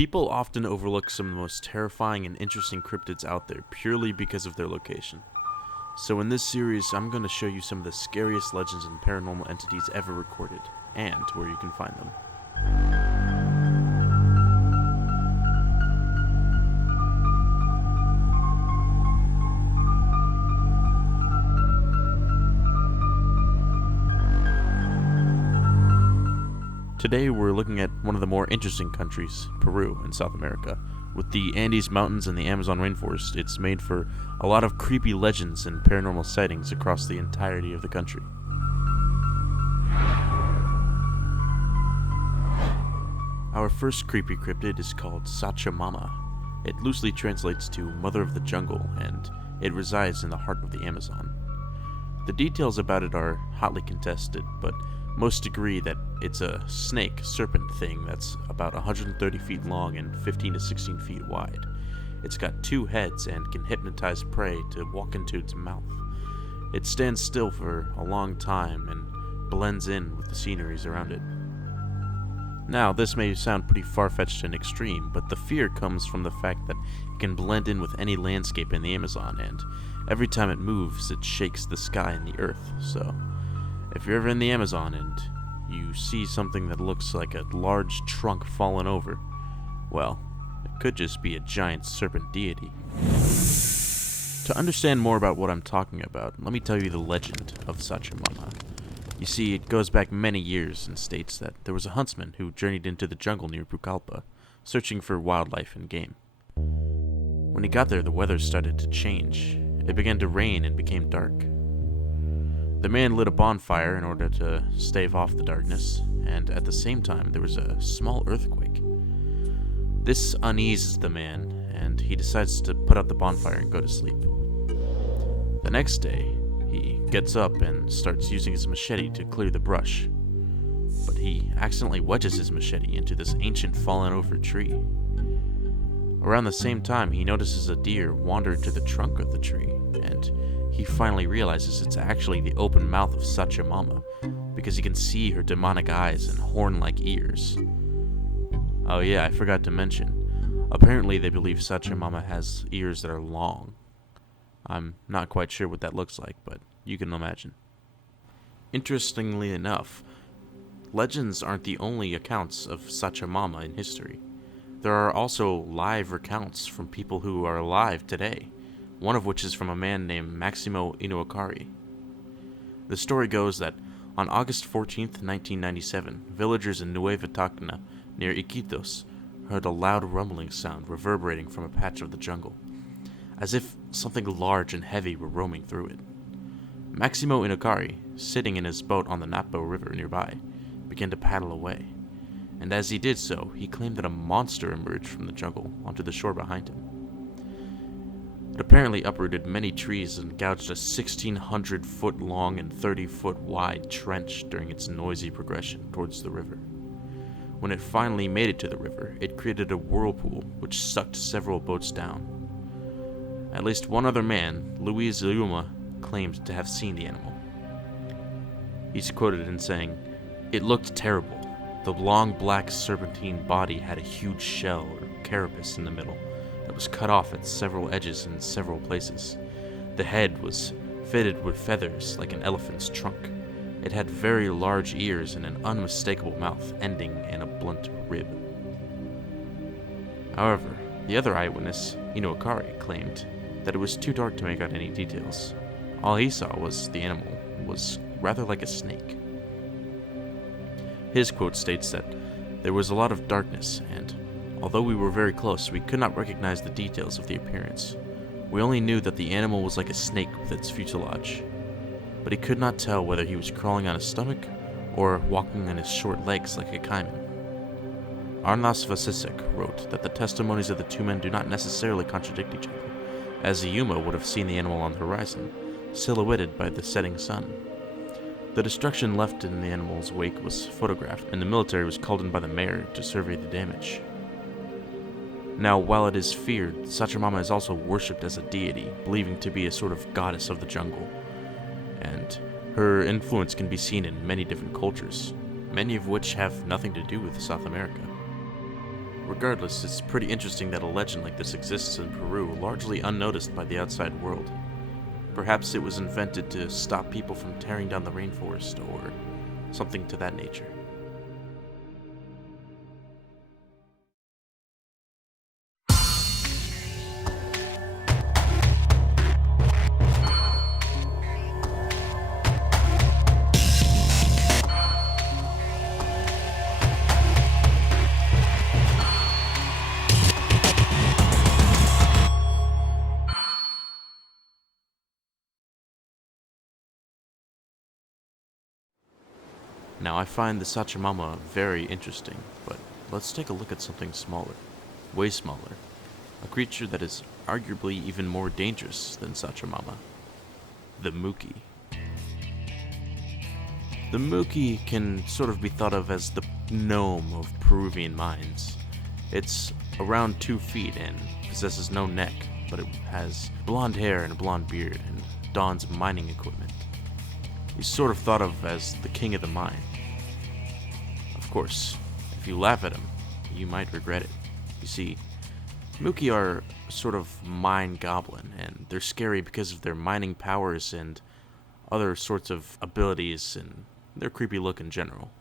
People often overlook some of the most terrifying and interesting cryptids out there purely because of their location. So in this series, I'm going to show you some of the scariest legends and paranormal entities ever recorded, and where you can find them. Today we're looking at one of the more interesting countries, Peru in South America. With the Andes Mountains and the Amazon rainforest, it's made for a lot of creepy legends and paranormal sightings across the entirety of the country. Our first creepy cryptid is called Sacha Mama. It loosely translates to Mother of the Jungle, and it resides in the heart of the Amazon. The details about it are hotly contested, but most agree that it's a snake serpent thing that's about 130 feet long and 15 to 16 feet wide. It's got 2 heads and can hypnotize prey to walk into its mouth. It stands still for a long time and blends in with the sceneries around it. Now, this may sound pretty far-fetched and extreme, but the fear comes from the fact that it can blend in with any landscape in the Amazon, and every time it moves, it shakes the sky and the earth. So if you're ever in the Amazon and you see something that looks like a large trunk fallen over, well, it could just be a giant serpent deity. To understand more about what I'm talking about, let me tell you the legend of Sacha Mama. You see, it goes back many years and states that there was a huntsman who journeyed into the jungle near Pucallpa, searching for wildlife and game. When he got there, the weather started to change. It began to rain and became dark. The man lit a bonfire in order to stave off the darkness, and at the same time there was a small earthquake. This uneases the man, and he decides to put out the bonfire and go to sleep. The next day, he gets up and starts using his machete to clear the brush, but he accidentally wedges his machete into this ancient fallen over tree. Around the same time, he notices a deer wander to the trunk of the tree, and he finally realizes it's actually the open mouth of Sacha Mama, because he can see her demonic eyes and horn-like ears. Oh yeah, I forgot to mention, apparently they believe Sacha Mama has ears that are long. I'm not quite sure what that looks like, but you can imagine. Interestingly enough, legends aren't the only accounts of Sacha Mama in history. There are also live recounts from people who are alive today, one of which is from a man named Maximo Inuakari. The story goes that on August 14th, 1997, villagers in Nueva Tacna, near Iquitos, heard a loud rumbling sound reverberating from a patch of the jungle, as if something large and heavy were roaming through it. Maximo Inuakari, sitting in his boat on the Napo River nearby, began to paddle away, and as he did so, he claimed that a monster emerged from the jungle onto the shore behind him. It apparently uprooted many trees and gouged a 1,600-foot long and 30-foot wide trench during its noisy progression towards the river. When it finally made it to the river, it created a whirlpool which sucked several boats down. At least one other man, Luis Yuma, claimed to have seen the animal. He's quoted in saying, "It looked terrible. The long black serpentine body had a huge shell or carapace in the middle that was cut off at several edges in several places. The head was fitted with feathers like an elephant's trunk. It had very large ears and an unmistakable mouth ending in a blunt rib." However, the other eyewitness, Inuakari, claimed that it was too dark to make out any details. All he saw was the animal was rather like a snake. His quote states that there was a lot of darkness, and although we were very close, we could not recognize the details of the appearance. We only knew that the animal was like a snake with its fuselage, but he could not tell whether he was crawling on his stomach or walking on his short legs like a caiman. Arnas Vasisek wrote that the testimonies of the two men do not necessarily contradict each other, as Yuma would have seen the animal on the horizon, silhouetted by the setting sun. The destruction left in the animal's wake was photographed, and the military was called in by the mayor to survey the damage. Now, while it is feared, Sacha Mama is also worshipped as a deity, believing to be a sort of goddess of the jungle, and her influence can be seen in many different cultures, many of which have nothing to do with South America. Regardless, it's pretty interesting that a legend like this exists in Peru, largely unnoticed by the outside world. Perhaps it was invented to stop people from tearing down the rainforest, or something to that nature. Now, I find the Sacha Mama very interesting, but let's take a look at something smaller. Way smaller. A creature that is arguably even more dangerous than Sacha Mama. The Mookie. The Mookie can sort of be thought of as the gnome of Peruvian mines. It's around 2 feet and possesses no neck, but it has blonde hair and a blonde beard and dons mining equipment. He's sort of thought of as the king of the mine. Of course, if you laugh at him, you might regret it. You see, Mookie are sort of mine goblin, and they're scary because of their mining powers and other sorts of abilities and their creepy look in general.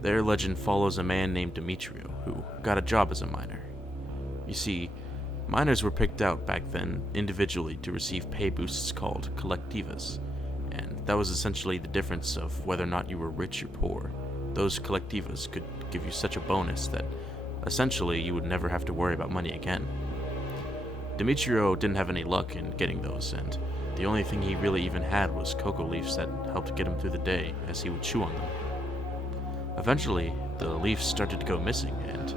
Their legend follows a man named Demetrio, who got a job as a miner. You see, miners were picked out back then individually to receive pay boosts called collectivas, and that was essentially the difference of whether or not you were rich or poor. Those collectivas could give you such a bonus that essentially you would never have to worry about money again. Demetrio didn't have any luck in getting those, and the only thing he really even had was cocoa leaves that helped get him through the day as he would chew on them. Eventually, the leaves started to go missing, and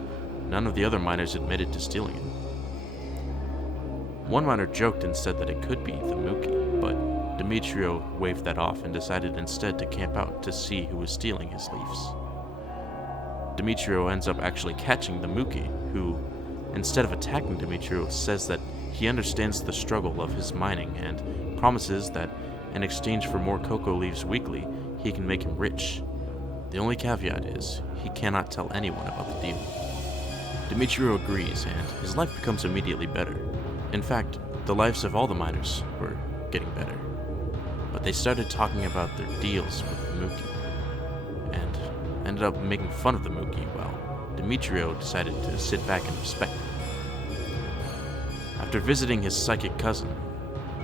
none of the other miners admitted to stealing them. One miner joked and said that it could be the Mookie, but Demetrio waved that off and decided instead to camp out to see who was stealing his leaves. Demetrio ends up actually catching the Mookie, who, instead of attacking Demetrio, says that he understands the struggle of his mining and promises that in exchange for more cocoa leaves weekly, he can make him rich. The only caveat is, he cannot tell anyone about the deal. Demetrio agrees, and his life becomes immediately better. In fact, the lives of all the miners were getting better. But they started talking about their deals with the Mookie, and ended up making fun of the Mookie while Demetrio decided to sit back and respect him. After visiting his psychic cousin,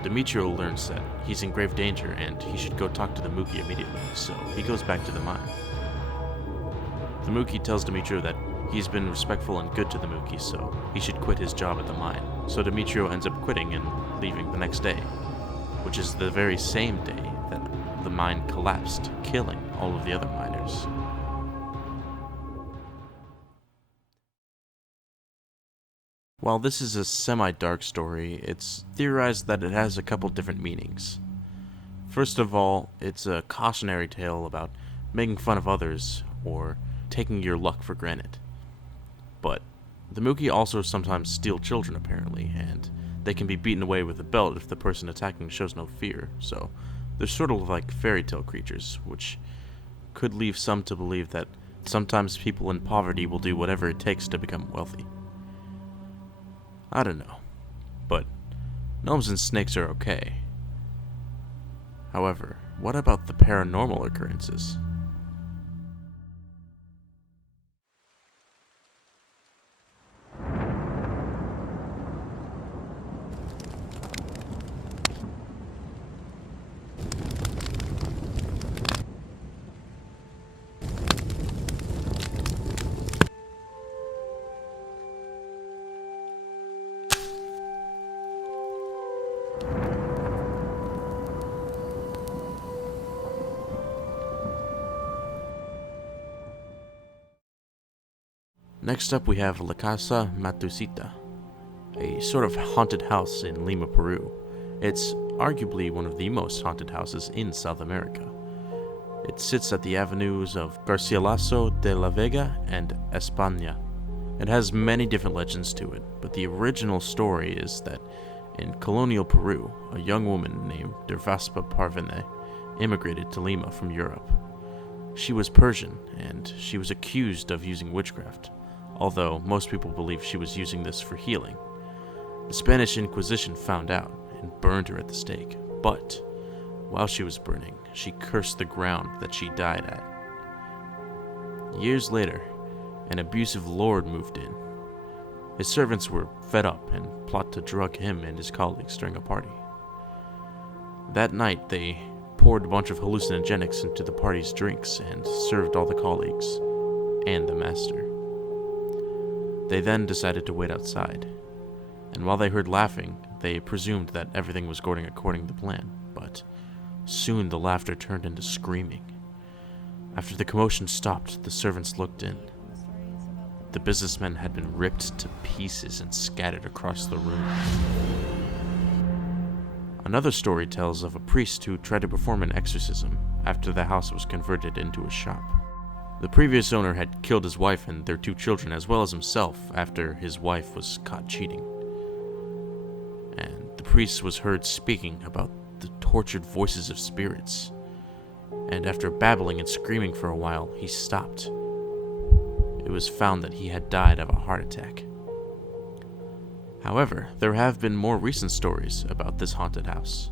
Demetrio learns that he's in grave danger and he should go talk to the Mookie immediately, so he goes back to the mine. The Mookie tells Demetrio that he's been respectful and good to the Mookie, so he should quit his job at the mine. So Demetrio ends up quitting and leaving the next day, which is the very same day that the mine collapsed, killing all of the other miners. While this is a semi-dark story, it's theorized that it has a couple different meanings. First of all, it's a cautionary tale about making fun of others or taking your luck for granted. But the Mookie also sometimes steal children apparently, and they can be beaten away with a belt if the person attacking shows no fear, so they're sort of like fairy tale creatures, which could leave some to believe that sometimes people in poverty will do whatever it takes to become wealthy. I don't know, but gnomes and snakes are okay. However, what about the paranormal occurrences? Next up we have La Casa Matusita, a sort of haunted house in Lima, Peru. It's arguably one of the most haunted houses in South America. It sits at the avenues of Garcilaso de la Vega and España. It has many different legends to it, but the original story is that in colonial Peru, a young woman named Dervaspa Parvene immigrated to Lima from Europe. She was Persian, and she was accused of using witchcraft. although most people believe she was using this for healing. The Spanish Inquisition found out and burned her at the stake, but while she was burning, she cursed the ground that she died at. Years later, an abusive lord moved in. His servants were fed up and plot to drug him and his colleagues during a party. That night, they poured a bunch of hallucinogenics into the party's drinks and served all the colleagues and the master. They then decided to wait outside, and while they heard laughing, they presumed that everything was going according to plan, but soon the laughter turned into screaming. After the commotion stopped, the servants looked in. The businessmen had been ripped to pieces and scattered across the room. Another story tells of a priest who tried to perform an exorcism after the house was converted into a shop. The previous owner had killed his wife and their 2 children, as well as himself, after his wife was caught cheating. And the priest was heard speaking about the tortured voices of spirits. And after babbling and screaming for a while, he stopped. It was found that he had died of a heart attack. However, there have been more recent stories about this haunted house.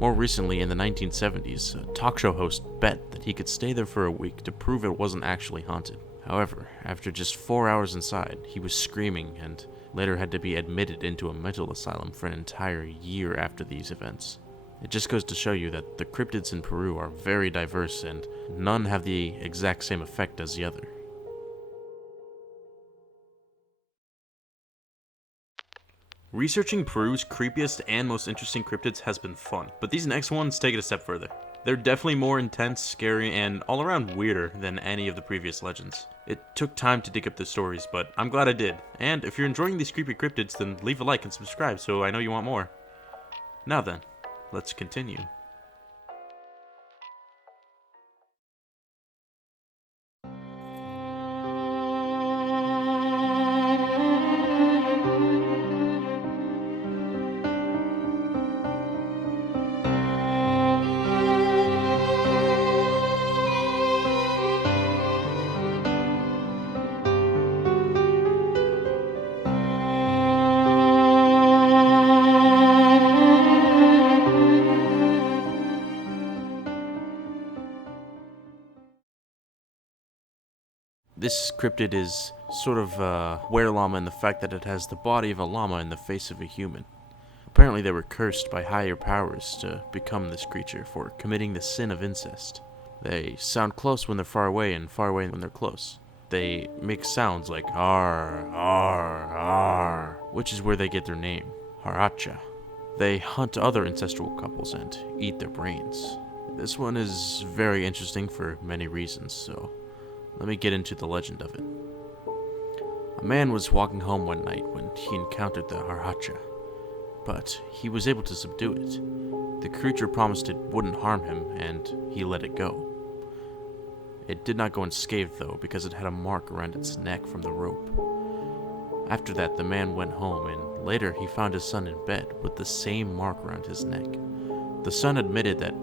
More recently, in the 1970s, a talk show host bet that he could stay there for a week to prove it wasn't actually haunted. However, after just 4 hours inside, he was screaming and later had to be admitted into a mental asylum for an entire year after these events. It just goes to show you that the cryptids in Peru are very diverse and none have the exact same effect as the other. Researching Peru's creepiest and most interesting cryptids has been fun, but these next ones take it a step further. They're definitely more intense, scary, and all around weirder than any of the previous legends. It took time to dig up the stories, but I'm glad I did. And if you're enjoying these creepy cryptids, then leave a like and subscribe so I know you want more. Now then, let's continue. This cryptid is sort of a were-llama in the fact that it has the body of a llama and the face of a human. Apparently they were cursed by higher powers to become this creature for committing the sin of incest. They sound close when they're far away and far away when they're close. They make sounds like ar, ar, ar, which is where they get their name, Harcha. They hunt other ancestral couples and eat their brains. This one is very interesting for many reasons, so let me get into the legend of it. A man was walking home one night when he encountered the Harcha, but he was able to subdue it. The creature promised it wouldn't harm him, and he let it go. It did not go unscathed though, because it had a mark around its neck from the rope. After that, the man went home, and later he found his son in bed with the same mark around his neck. The son admitted that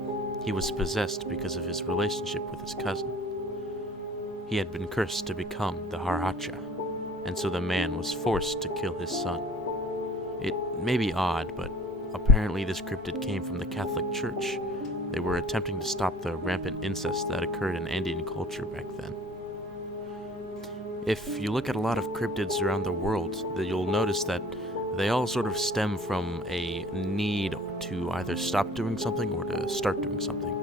he was possessed because of his relationship with his cousin. He had been cursed to become the Harcha, and so the man was forced to kill his son. It may be odd, but apparently this cryptid came from the Catholic Church. They were attempting to stop the rampant incest that occurred in Andean culture back then. If you look at a lot of cryptids around the world, you'll notice that they all sort of stem from a need to either stop doing something or to start doing something,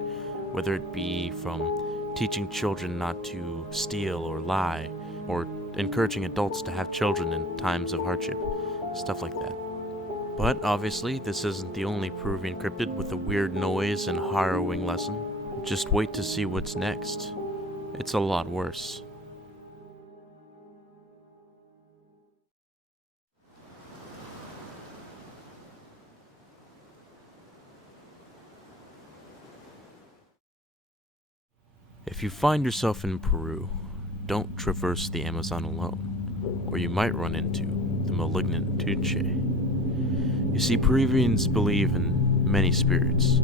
whether it be from teaching children not to steal or lie, or encouraging adults to have children in times of hardship, stuff like that. But obviously, this isn't the only Peruvian cryptid with a weird noise and harrowing lesson. Just wait to see what's next. It's a lot worse. If you find yourself in Peru, don't traverse the Amazon alone, or you might run into the Malignant Touche. You see, Peruvians believe in many spirits,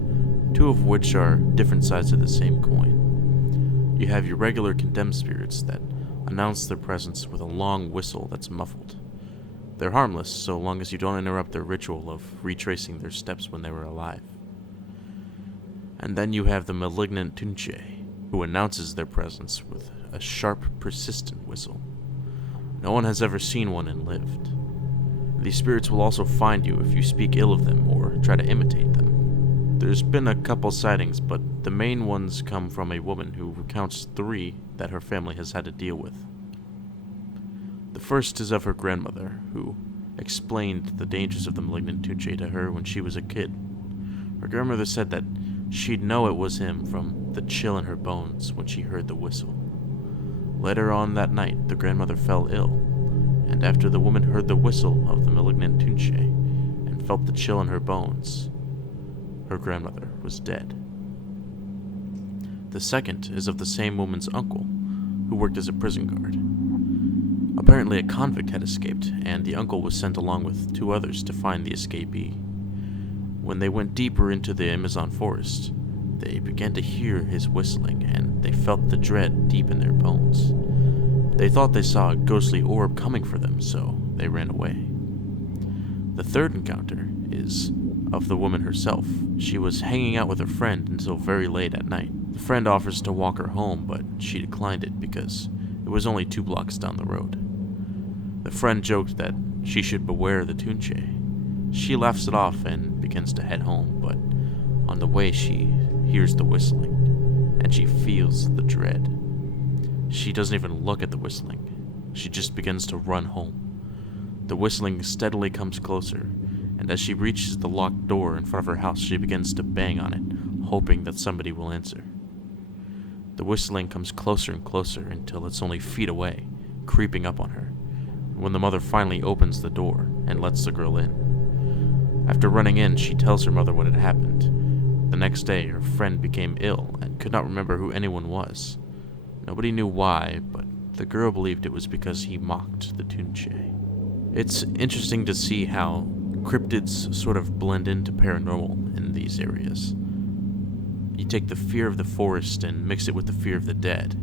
2 of which are different sides of the same coin. You have your regular condemned spirits that announce their presence with a long whistle that's muffled. They're harmless so long as you don't interrupt their ritual of retracing their steps when they were alive. And then you have the Malignant Touche, who announces their presence with a sharp, persistent whistle. No one has ever seen one and lived. These spirits will also find you if you speak ill of them or try to imitate them. There's been a couple sightings, but the main ones come from a woman who recounts 3 that her family has had to deal with. The first is of her grandmother, who explained the dangers of the Malignant Touche to her when she was a kid. Her grandmother said that she'd know it was him from the chill in her bones when she heard the whistle. Later on that night, the grandmother fell ill, and after the woman heard the whistle of the Malignant Touche and felt the chill in her bones, her grandmother was dead. The second is of the same woman's uncle, who worked as a prison guard. Apparently a convict had escaped, and the uncle was sent along with 2 others to find the escapee. When they went deeper into the Amazon forest, they began to hear his whistling, and they felt the dread deep in their bones. They thought they saw a ghostly orb coming for them, so they ran away. The third encounter is of the woman herself. She was hanging out with her friend until very late at night. The friend offers to walk her home, but she declined it because it was only 2 blocks down the road. The friend joked that she should beware the Touche. She laughs it off and begins to head home, but on the way she hears the whistling, and she feels the dread. She doesn't even look at the whistling. She just begins to run home. The whistling steadily comes closer, and as she reaches the locked door in front of her house, she begins to bang on it, hoping that somebody will answer. The whistling comes closer and closer until it's only feet away, creeping up on her, when the mother finally opens the door and lets the girl in. After running in, she tells her mother what had happened. The next day, her friend became ill and could not remember who anyone was. Nobody knew why, but the girl believed it was because he mocked the Touche. It's interesting to see how cryptids sort of blend into paranormal in these areas. You take the fear of the forest and mix it with the fear of the dead,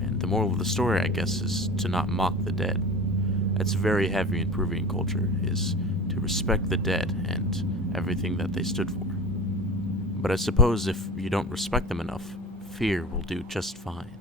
and the moral of the story, I guess, is to not mock the dead. That's very heavy in Peruvian culture, is to respect the dead and everything that they stood for. But I suppose if you don't respect them enough, fear will do just fine.